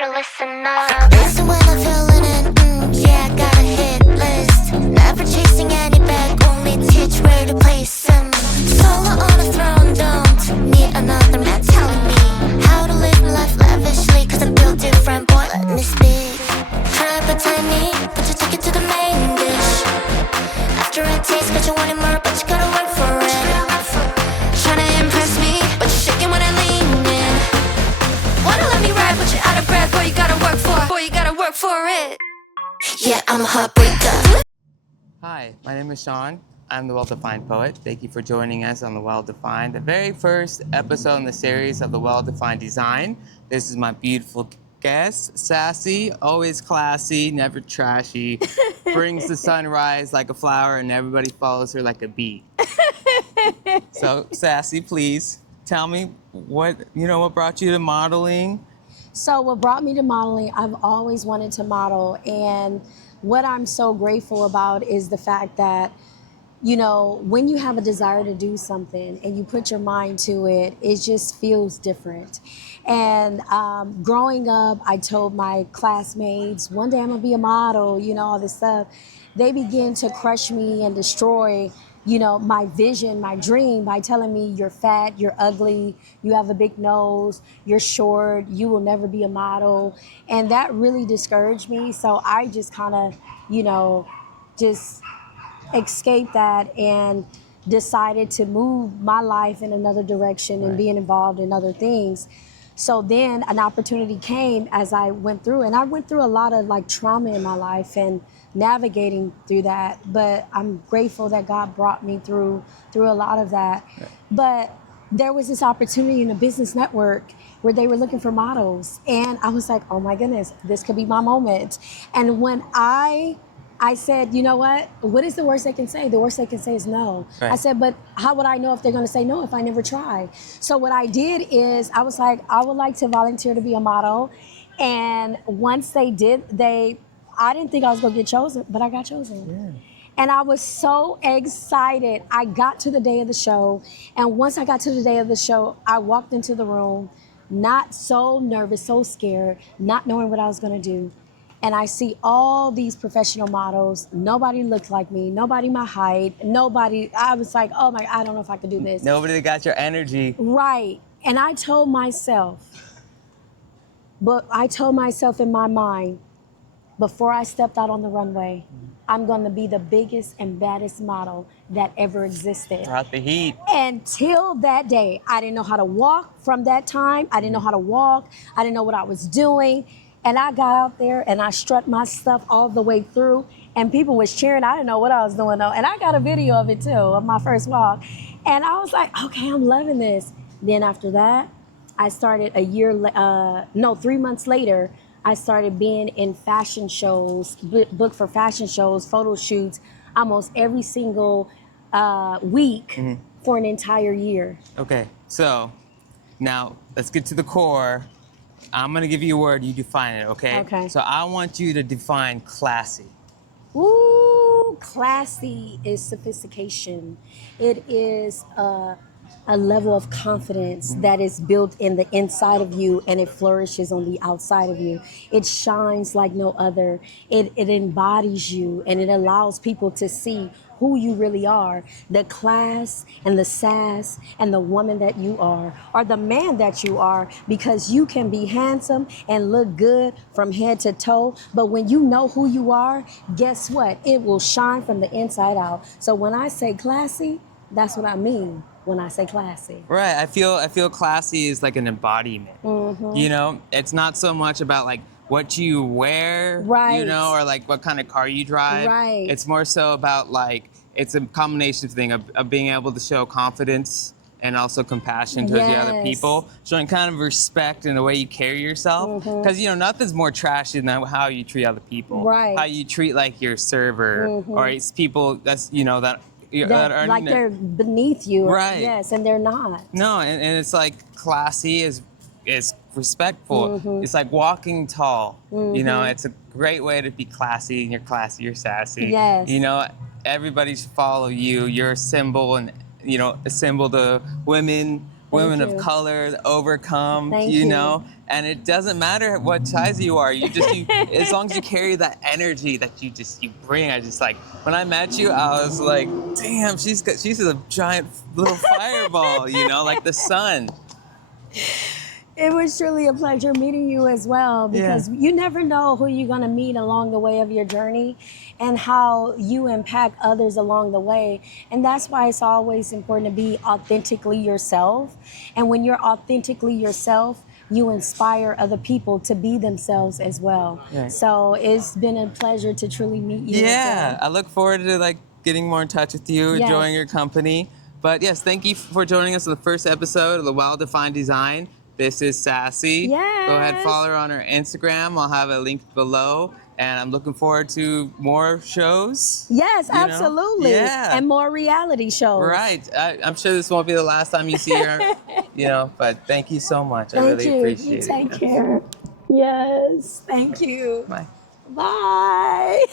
better listen up. Listen when I'm feeling it, yeah, I got a hit list. Never chasing any bag, only teach where to place him. Solo on a throne, don't need another man telling me how to live my life lavishly, cause I'm built different, boy, let me speak. Try to pretend me, but you take it to the main dish. After a taste, got you wanting more, but you gotta work for it. Tryna impress me, but you're shaking when I lean in. Wanna let me ride, but you're out of breath. Boy, you gotta work for it. Yeah, I'm a heartbreaker. Hi, my name is Sean. I'm the Well-Defined Poet. Thank you for joining us on The Well-Defined, the very first episode in the series of The Well-Defined Design. This is my beautiful guest, Sassy, always classy, never trashy, brings the sunrise like a flower and everybody follows her like a bee. So, Sassy, please tell me what brought you to modeling? So what brought me to modeling, I've always wanted to model, and what I'm so grateful about is the fact that, you know, when you have a desire to do something and you put your mind to it, it just feels different. And growing up, I told my classmates, one day I'm gonna be a model, you know, all this stuff. They began to crush me and destroy, you know, my vision, my dream, by telling me you're fat, you're ugly, you have a big nose, you're short, you will never be a model. And that really discouraged me. So I just kind of, you know, just escaped that and decided to move my life in another direction and being involved in other things. So then an opportunity came as I went through, and I went through a lot of like trauma in my life and navigating through that. But I'm grateful that God brought me through a lot of that. Yeah. But there was this opportunity in a business network where they were looking for models, and I was like, oh my goodness, this could be my moment. And when I said, you know what is the worst they can say? The worst they can say is no. Right. I said, but how would I know if they're gonna say no if I never try? So what I did is I was like, I would like to volunteer to be a model. And once they did, I didn't think I was gonna get chosen, but I got chosen. Yeah. And I was so excited. I got to the day of the show. And once I got to the day of the show, I walked into the room, not so nervous, so scared, not knowing what I was gonna do. And I see all these professional models. Nobody looked like me. Nobody my height. Nobody. I was like, oh my, I don't know if I could do this. Nobody got your energy. Right. And I told myself in my mind, before I stepped out on the runway, I'm going to be the biggest and baddest model that ever existed. Brought the heat. Until that day, I didn't know how to walk. From that time, I didn't know how to walk. I didn't know what I was doing. And I got out there and I strut my stuff all the way through, and people was cheering. I didn't know what I was doing though. And I got a video of it too, of my first walk. And I was like, okay, I'm loving this. Then after that, I started 3 months later, I started being in fashion shows, booked for fashion shows, photo shoots, almost every single week for an entire year. Okay, so now let's get to the core. I'm gonna give you a word, you define it, okay? Okay. So I want you to define classy. Ooh, classy is sophistication. It is a level of confidence that is built in the inside of you and it flourishes on the outside of you. It shines like no other. It embodies you and it allows people to see who you really are, the class and the sass and the woman that you are, or the man that you are, because you can be handsome and look good from head to toe, but when you know who you are, guess what? It will shine from the inside out. So when I say classy, that's what I mean when I say classy. Right, I feel classy is like an embodiment. Mm-hmm. You know, it's not so much about like what you wear, right, you know, or like what kind of car you drive. Right. It's more so about like, it's a combination thing of being able to show confidence and also compassion towards the other people, showing kind of respect in the way you carry yourself. Because, you know, nothing's more trashy than how you treat other people. Right. How you treat like your server or it's people that's, you know, that are like they're beneath you. Right. Yes, and they're not. No, and it's like classy is respectful. It's like walking tall. You know, it's a great way to be classy. And you're classy, you're sassy. Yes. You know, everybody should follow you. You're a symbol, and you know, a symbol to women, women of you. color, overcome, Thank you you. know, and it doesn't matter what size you are. As long as you carry that energy that you bring. I just like, when I met you, I was like, damn, she's a giant little fireball, you know, like the sun. It was truly a pleasure meeting you as well, because you never know who you're going to meet along the way of your journey and how you impact others along the way. And that's why it's always important to be authentically yourself. And when you're authentically yourself, you inspire other people to be themselves as well. Right. So it's been a pleasure to truly meet you. Yeah, as I well. look forward to like getting more in touch with you, Yes. enjoying your company. But yes, thank you for joining us on the first episode of the Well-Defined Design. This is Sassy. Yes. Go ahead, follow her on her Instagram. I'll have it linked below. And I'm looking forward to more shows. Yes, you know? absolutely. Yeah. And more reality shows. Right. I'm sure this won't be the last time you see her, you know, but thank you so much. I Thank really you. appreciate You it. take care. Yes, thank you. Bye. Bye.